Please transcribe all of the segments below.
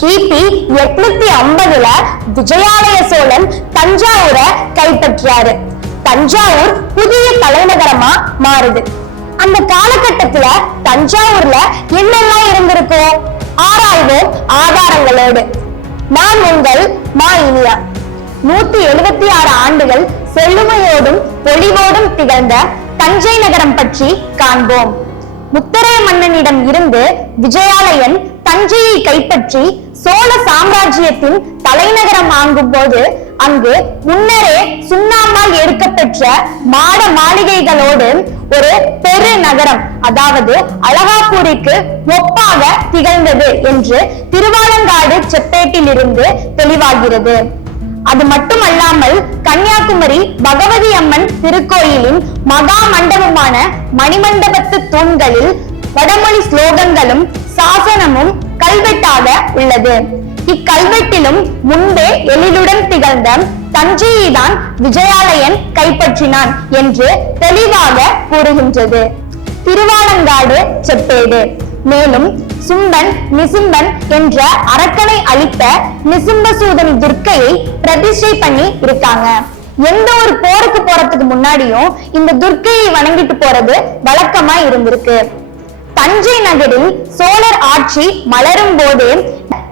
கிபி எட்நூத்தி ஐம்பதுல விஜயாலய சோழன் தஞ்சாவூரை கைப்பற்றாரு தஞ்சாவூர் புதிய தலைநகரமா மாறுது. அந்த காலகட்டத்துல தஞ்சாவூர்ல என்னெல்லாம் இருந்திருக்கும்? ஆராய்வோம் ஆதாரங்களோடு. நான் உங்கள் மா இனியா. நூத்தி எழுபத்தி ஆறு ஆண்டுகள் செழுமையோடும் பொலிவோடும் திகழ்ந்த தஞ்சை நகரம் பற்றி காண்போம். முத்தரைய மன்னனிடம் இருந்து விஜயாலயன் தஞ்சையை கைப்பற்றி சோழ சாம்ராஜ்யத்தின் தலைநகரம் ஆங்கும் போது அங்கு முன்னரே சுண்ணாம்பால் எடுக்கப்பெற்ற மாட மாளிகைகளோடு ஒரு பெரு நகரம் அதாவது அழகாப்பூரிக்கு ஒப்பாக திகழ்ந்தது என்று திருவாலங்காடு செப்பேட்டிலிருந்து தெளிவாகிறது. அது மட்டுமல்லாமல் கன்னியாகுமரி பகவதி அம்மன் திருக்கோயிலின் மகா மண்டபமான மணிமண்டபத்து தூண்களில் வடமொழி ஸ்லோகங்களும் சாசனமும் கல்வெட்டாக உள்ளது. இக்கல்வெட்டிலும் முன்பே எழிலுடன் திகழ்ந்த தஞ்சையை தான் விஜயாலயன் கைப்பற்றினான் என்று தெளிவாக கூறுகின்றது. திருவாலங்காடு செப்பேடு. மேலும் சும்பன் நிசும்பன் என்ற அரக்கனை அழித்த நிசும்பசூதன் துர்க்கையை பிரதிஷ்டை பண்ணி இருக்காங்க. எந்த ஒரு போருக்கு போறதுக்கு முன்னாடியும் இந்த துர்க்கையை வணங்கிட்டு போறது வழக்கமா இருந்திருக்கு. தஞ்சை நகரில் சோழர் ஆட்சி மலரும் போது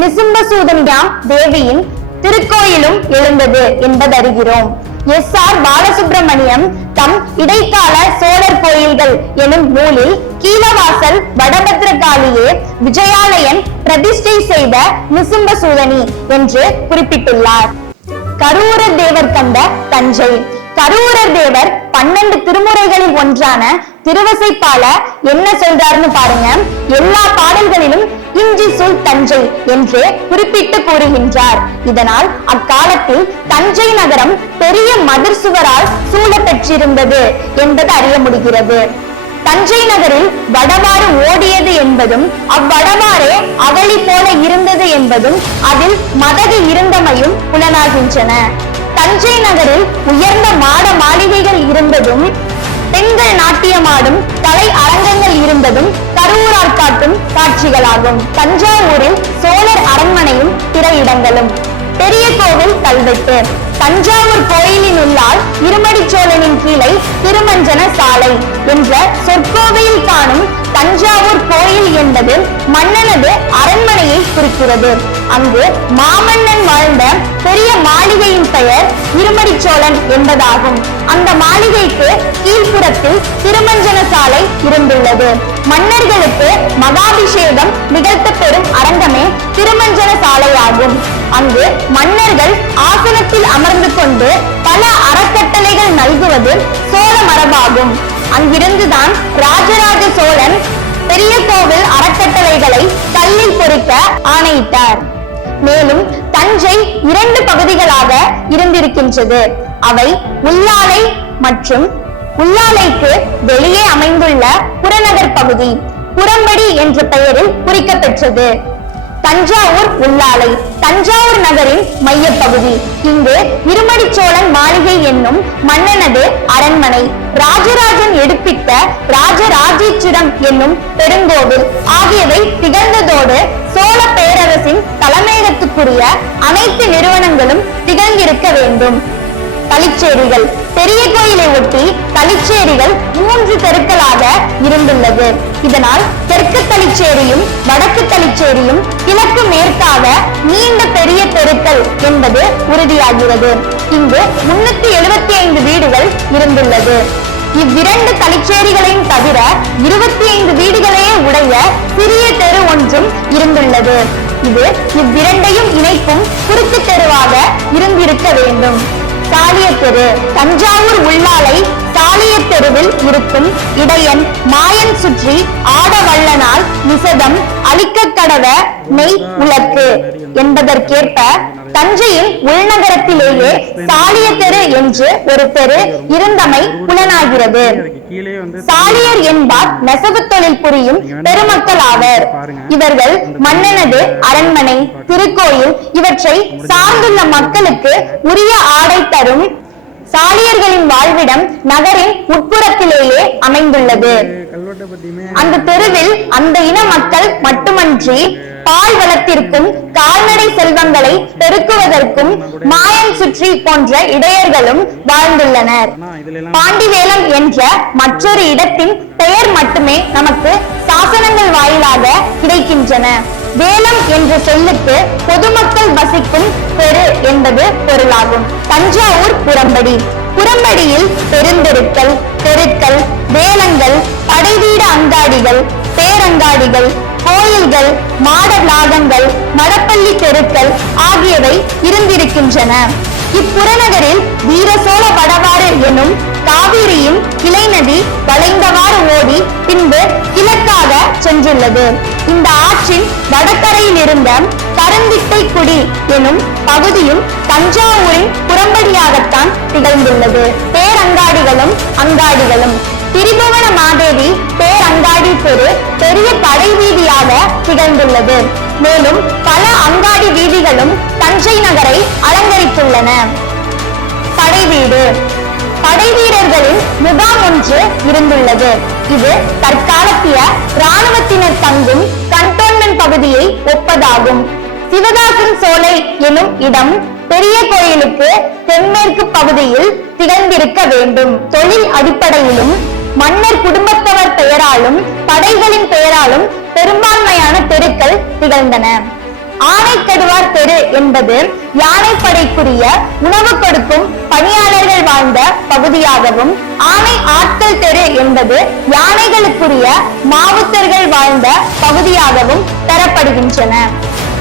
நிசும்பசூதன்யாம் தேவியின் திருக்கோயிலும் எழுந்தது என்பதறிகிறோம். எஸ் ஆர் பாலசுப்பிரமணியம் தம் இடைக்கால சோழர் கோயில்கள் எனும் நூலில் கீழவாசல் வடபத்திரகாளியே விஜயாலயன் பிரதிஷ்டை செய்த நிசும்பசூதனி என்று குறிப்பிட்டுள்ளார். கரூர தேவர் கண்ட தஞ்சை. கரூரர் தேவர் பன்னெண்டு திருமுறைகளில் ஒன்றான திருவசைப்பால என்ன சொல்றாருன்னு பாருங்க. எல்லா பாடல்களிலும் இஞ்சி சொல் தஞ்சை என்று குறிப்பிட்டு கூறுகின்றார். இதனால் அக்காலத்தில் தஞ்சை நகரம் பெரிய மதிர் சுவரால் சூழப்பெற்றிருந்தது என்பது அறிய முடிகிறது. தஞ்சை நகரில் வடவாறு ஓடியது என்பதும் அவ்வடவாறே அவளி போல இருந்தது என்பதும் அதில் மதகு இருந்தமையும் புலனாகின்றன. தஞ்சை நகரில் உயர்ந்த மாட மாளிகைகள் இருந்ததும் பெண்கள் நாட்டியமாடும் கலை அரங்கங்கள் இருந்ததும் கருவூரார் காட்டும் காட்சிகளாகும். தஞ்சாவூரில் சோழர் அரண்மனையும் பிற இடங்களும். பெரிய கோவில் கல்வெட்டு. தஞ்சாவூர் கோயிலின் உள்ளால் இருமடிச்சோழனின் கீழே திருமஞ்சன சாலை என்ற சொற்கோவையில் காணும் தஞ்சாவூர் கோயில் என்பது மன்னனது அரண்மனையை குறிக்கிறது. அங்கு மாமன்னன் வாழ்ந்த பெரிய மாளிகையின் பெயர் இருமடி என்பதாகும். அந்த மாளிகைக்கு கீழ்ப்புறத்தில் திருமஞ்சன சாலை இருந்துள்ளது. மன்னர்களுக்கு மகாபிஷேகம் நிகழ்த்த பெறும் அரங்கமே திருமஞ்சன சாலையாகும். அங்கு மன்னர்கள் ஆசனத்தில் அமர்ந்து கொண்டு பல அறக்கட்டளைகள் நல்குவது சோழ மரபாகும். அங்கிருந்துதான் ராஜராஜ சோழன் பெரிய கோவில் அறக்கட்டளைகளை கல்லில் பொறிக்க ஆணையிட்டார். மேலும் தஞ்சை இரண்டு பகுதிகளாக இருந்திருக்கின்றது. அவை உள்ளாலை மற்றும் உள்ளாலைக்கு வெளியே அமைந்துள்ள புறநகர் பகுதி புறம்படி என்ற பெயரில் குறிக்கப்பெற்றது. தஞ்சாவூர் உள்ளாலை தஞ்சாவூர் நகரின் மையப்பகுதி. இங்கு இருமடிச்சோழன் மாளிகை என்னும் மன்னனது அரண்மனை. ராஜராஜன் எடுப்பித்த ராஜராஜேஸ்வரம் என்னும் பெருங்கோவில் ஆகியவை திகழ்ந்ததோடு சோழ பேரரசின் தலைமையகத்துக்குரிய அனைத்து நிறுவனங்களும் திகழ்ந்திருக்க வேண்டும். தளிச்சேரிகள் பெரிய கோயிலை ஒட்டி தளிச்சேரிகள் மூன்று தெருக்களாக இருந்துள்ளது. இதனால் தெற்கு தளிச்சேரியும் வடக்கு தளிச்சேரியும் கிழக்கு மேற்காக நீண்ட பெரிய தெருக்கள் என்பது உறுதியாகிறது. இங்கு முன்னூத்தி எழுபத்தி ஐந்து வீடுகள் இருந்துள்ளது. இவ்விரண்டு தளிச்சேரிகளையும் தவிர இருபத்தி ஐந்து வீடுகளையே உடைய சிறிய தெரு ஒன்றும் இருந்துள்ளது. இது இவ்விரண்டையும் இணைக்கும் குறுக்கு தெருவாக இருந்திருக்க வேண்டும். சாலியத்தெரு தஞ்சாவூர் உள்ளாலை சாலியத்தெருவில் இருக்கும் இடையன் மாயன் சுற்றி ஆடவல்லனால் நிசதம் அழிக்க கடவ மெய் உலக்கு என்பதற்கேற்ப தஞ்சையின் உள்நகரத்திலேயே சாலியத்தெரு என்று ஒரு தெரு இருந்தமை புலனாகிறது. சாலியர் என்பார் நெசவு தொழில் புரியும் பெருமக்கள் ஆவர். இவர்கள் மன்னனது அரண்மனை திருக்கோயில் இவற்றை சார்ந்துள்ள மக்களுக்கு உரிய ஆடை தரும் சாலியர்களின் வாழ்விடம் நகரின் உட்புறத்திலேயே அமைந்துள்ளது. அந்த தெருவில் அந்த இன மக்கள் மட்டுமன்றி பால் வளத்திற்கும் கால்நடை செல்வங்களை பெருக்குவதற்கும் மாயம் சுற்றி போன்ற இடையர்களும் வாழ்ந்துள்ளனர். பாண்டிவேலம் என்ற மற்றொரு இடத்தின் பெயர் மட்டுமே நமக்கு சாசனங்கள் வாயிலாக கிடைக்கின்றன. வேலம் என்ற சொல்லுக்கு பொதுமக்கள் வசிக்கும் பெரு என்பது பொருளாகும். தஞ்சாவூர் புறம்படி. புறம்படியில் பெருந்தெருக்கள் தெருக்கள் வேலங்கள் படைவீடு அங்காடிகள் பேரங்காடிகள் கோயில்கள் மாட நாகங்கள் மடப்பள்ளி தெருக்கள் ஆகியவை இருந்திருக்கின்றன. இப்புறநகரில் வீரசோழ வடவாறு எனும் காவிரியின் கிளை நதி வளைந்தவாறு ஓடி பின்பு கிழக்காக சென்றுள்ளது. இந்த ஆற்றின் வடகரையில் இருந்த கருந்திட்டைக்குடி எனும் பகுதியும் தஞ்சாவூரின் புறம்படியாகத்தான் திகழ்ந்துள்ளது. பேரங்காடிகளும் அங்காடிகளும். திரிபுவன மாதேவி பேரங்காடி தெரு பெரிய கடை வீதியாக திகழ்ந்துள்ளது. மேலும் பல அங்காடி வீதிகளும் தஞ்சை நகரை அலங்கரித்துள்ளன. படைவீடு படை வீரர்களின் முகாம் ஒன்று இருந்துள்ளது. இது தற்காலத்திய இராணுவத்தினர் தங்கும் கண்டோன்மெண்ட் பகுதியை ஒப்பதாகும். சிவதாசன் சோலை எனும் இடம் பெரிய கோயிலுக்கு தென்மேற்கு பகுதியில் திகழ்ந்திருக்க வேண்டும். தொழில் அடிப்படையிலும் மன்னர் குடும்பத்தவர் பெயராலும் படைகளின் பெயராலும் பெரும்பான்மையான தெருக்கள் திகழ்ந்தன. ஆனைக்கடுவார் தெரு என்பது யானைப்படைக்குரிய உணவு கொடுக்கும் பணியாளர்கள் வாழ்ந்த பகுதியாகவும் ஆனை ஆட்கள் தெரு என்பது யானைகளுக்குரிய மாவுத்தர்கள் வாழ்ந்த பகுதியாகவும் தரப்படுகின்றன.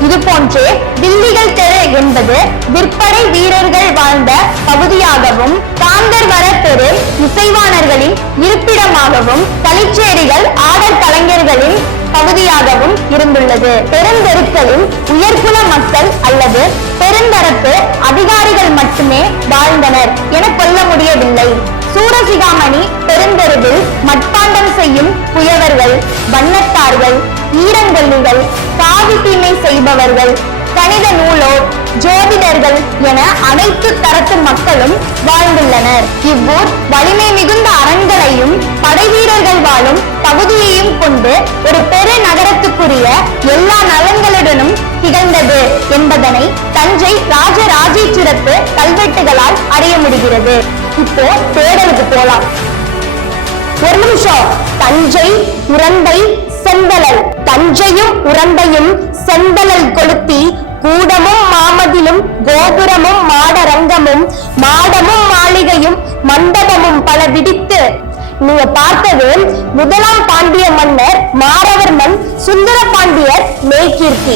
இது போன்றே தில்லிகள் தெரு என்பது விற்பனை வீரர்கள் வாழ்ந்த பகுதியாகவும் காந்தர்வர தெரு இசைவாணர்களின் இருப்பிடமாகவும் களிச்சேரிகள் ஆடல் கலைஞர்களின் பகுதியாகவும் இருந்துள்ளது. பெருந்தெருக்களில் உயர்குல மக்கள் அல்லது பெருந்தரப்பு அதிகாரிகள் மட்டுமே வாழ்ந்தனர் என கொள்ள முடியவில்லை. சூரசிகாமணி பெருந்தெருவில் மட்பாண்டம் செய்யும் புயவர்கள் வண்ணத்தார்கள் ஈரங்கல்லிகள் காவி தீமை செய்பவர்கள் கணித நூலோர் ஜோதிடர்கள் என அனைத்து தரத்து மக்களும் வாழ்ந்துள்ளனர். இவ்வூர் வலிமை மிகுந்த அரண்களையும் படைவீரர்கள் வாழும் பகுதியையும் கொண்டு ஒரு பெரு நகரத்துக்குரிய எல்லா நலன்களுடனும் திகழ்ந்தது என்பதனை தஞ்சை ராஜராஜேச்சுரத்து கல்வெட்டுகளால் அறிய முடிகிறது. இப்போ தேடலுக்கு போலாம். ஒரு நிமிஷம். தஞ்சை உரந்தை செந்தலல் தஞ்சையும் உரந்தையும் செந்தலல் கொளுத்தி கூடமும் மாமதிலும் கோபுரமும் மாடரங்கமும் மாடமும் மாளிகையும் மண்டபமும் பல விடித்து நீங்க பார்த்தது முதலாம் பாண்டிய மன்னர் மாரவர்மன் சுந்தர பாண்டியர் மேற்கீர்த்தி.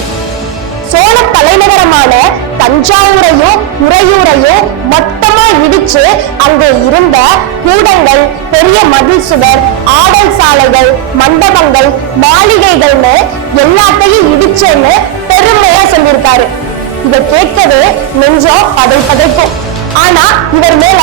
சோழ தலைநகரமான தஞ்சாவூரையும் உறையூரையும் மொத்தமா இடிச்சு அங்கே இருந்த கூடங்கள் பெரிய மதில் சுவர் ஆடல் சாலைகள் மண்டபங்கள் மாளிகைகள்னு எல்லாத்தையும் இடிச்சேன்னு பெருமையா சொல்லியிருக்காரு. இதை கேட்கவே நெஞ்சம் பதை பதைக்கும் ஆனா இவர் மேல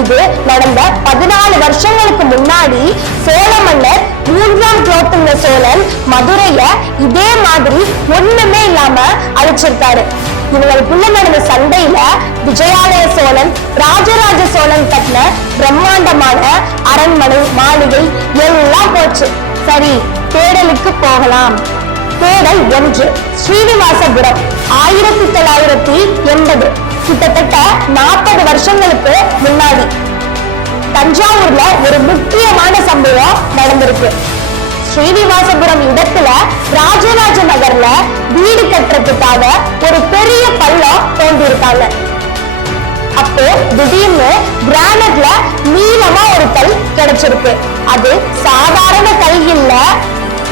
இது நடந்த பதினாலு வருஷங்களுக்கு முன்னாடி சோழ மன்னர் மூன்றாம் குலோத்துங்க சோழன் மதுரைய இதே மாதிரி ஒண்ணுமே இல்லாம அழிச்சிருக்காரு. இவங்களுக்குள்ள நடந்த சண்டையில விஜயாலய சோழன் ராஜராஜ சோழன் கட்டின பிரம்மாண்டமான அரண்மனை மாளிகை எல்லாம் போச்சு. சரி தேடலுக்கு போகலாம். தேடல் ஒன்று ஸ்ரீனிவாசபுரம் ஆயிரத்தி தொள்ளாயிரத்தி எண்பது. கிட்டத்தட்ட நாற்பது வருஷங்களுக்கு முன்னாடி தஞ்சாவூர்ல ஒரு முக்கியமான சம்பவம் நடந்திருக்கு. ஸ்ரீனிவாசபுரம் இடத்துல ராஜராஜ நகர்ல வீடு கட்டுறதுக்காக ஒரு பெரிய பள்ளம் தோண்டியிருக்காங்க. அப்போ திடீர்னு கிரானைட்ல நீளமா ஒரு கல் கிடைச்சிருக்கு. அது சாதாரண கல் இல்ல.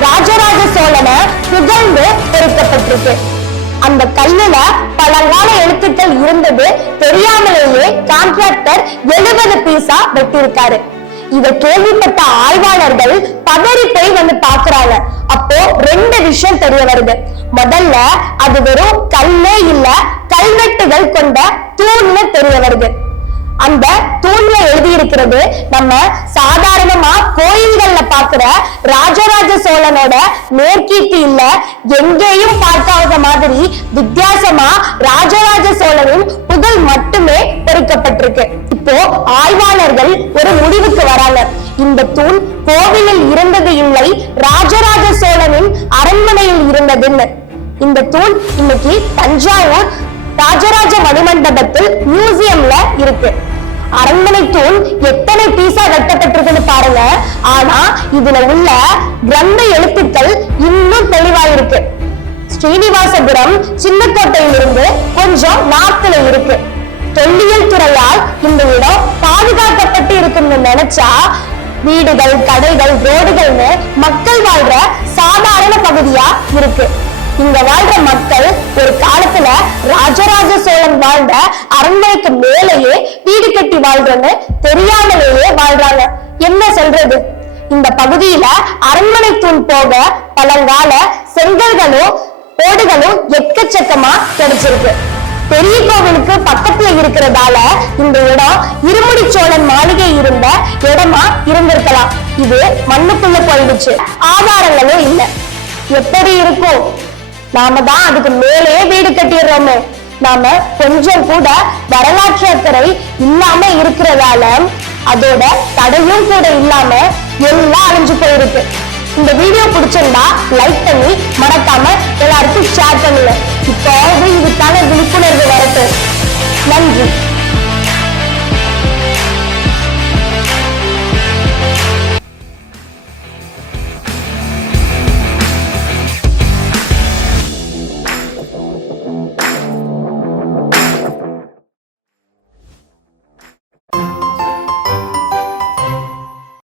ராஜராஜ சோழனை புகழ்ந்து பொருத்தப்பட்டிருக்கு அந்த கல்லுல பழங்கால எழுத்துக்கள் இருந்தது. தெரியாமலேயே கான்ட்ராக்டர் எழுபது பீஸா வெட்டியிருக்காரு. இத கேள்விப்பட்ட ஆய்வாளர்கள் பதறி போய் வந்து பாக்குறாங்க அப்போ ரெண்டு விஷயம் தெரிய வருது. முதல்ல அது வெறும் கல்லே இல்ல கல்வெட்டுகள் கொண்ட தூண்னு தெரிய வருது. அந்த தூண்ல எழுதி இருக்கிறது நம்ம சாதாரணமா கோயில்கள்ல பாக்குற ராஜராஜ சோழனோட மேற்கீர்த்தி இல்ல எங்கேயும் பார்க்காத மாதிரி வித்தியாசமா ராஜராஜ சோழனின் புகழ் மட்டுமே பொறிக்கப்பட்டிருக்கு. இப்போ ஆய்வாளர்கள் ஒரு முடிவுக்கு வராங்க. இந்த தூண் கோவிலில் இருந்தது இல்லை ராஜராஜ சோழனின் அரண்மனையில் இருந்ததுன்னு. இந்த தூண் இன்னைக்கு தஞ்சாவூர் ராஜராஜ மணிமண்டபத்தில் மியூசியம்ல இருக்கு. அரண்மனை தூண் எத்தனை பீசா வெட்டப்பட்டிருக்குன்னு பாருங்க. ஆனா இதுல உள்ள கிரந்த எழுத்துக்கள் இன்னும் தெளிவாயிருக்கு. ஸ்ரீனிவாசபுரம் ஸ்ரீனிவாசபுரம் சின்னக்கோட்டையிலிருந்து கொஞ்சம் நார்த்துல இருக்கு. தொல்லியல் துறையால் இந்த இடம் பாதுகாக்கப்பட்டு இருக்குன்னு நினைச்சா வீடுகள் கடைகள் ரோடுகள்னு மக்கள் வாழ்ற சாதாரண பகுதியா இருக்கு. இங்க வாழ்ற மக்கள் ஒரு காலத்துல ராஜராஜ சோழன் வாழ்ந்த அரண்மனைக்கு மேலேயே வீடு கட்டி வாழ்றன்னு தெரியாமலேயே வாழ்றாங்க. என்ன சொல்றது? இந்த பகுதியில அரண்மனை தூண் போக பழங்கால செங்கல்களும் ஓடுகளும் எக்கச்சக்கமா கிடைச்சிருக்கு. பெரிய கோவிலுக்கு பக்கத்துல இருக்கிறதால இந்த இடம் இருமுடி சோழன் மாளிகை இருந்த இடமா இருந்திருக்கலாம். இது மண்ணுக்குள்ள போயிடுச்சு. ஆதாரங்களும் இல்ல. எப்படி இருக்கும்? நாம தான் அதுக்கு மேலேயே வீடு கட்டிடுறோமே. நாம கொஞ்சம் கூட வரலாற்று அக்கறை இல்லாம இருக்கிறதால அதோட தடையும் கூட இல்லாம எல்லாம் அழிஞ்சு போயிருக்கு. இந்த வீடியோ பிடிச்சிருந்தா லைக் பண்ணி மறக்காம எல்லாருக்கும் ஷேர் பண்ணுங்க. இப்போ இதுக்கான விழி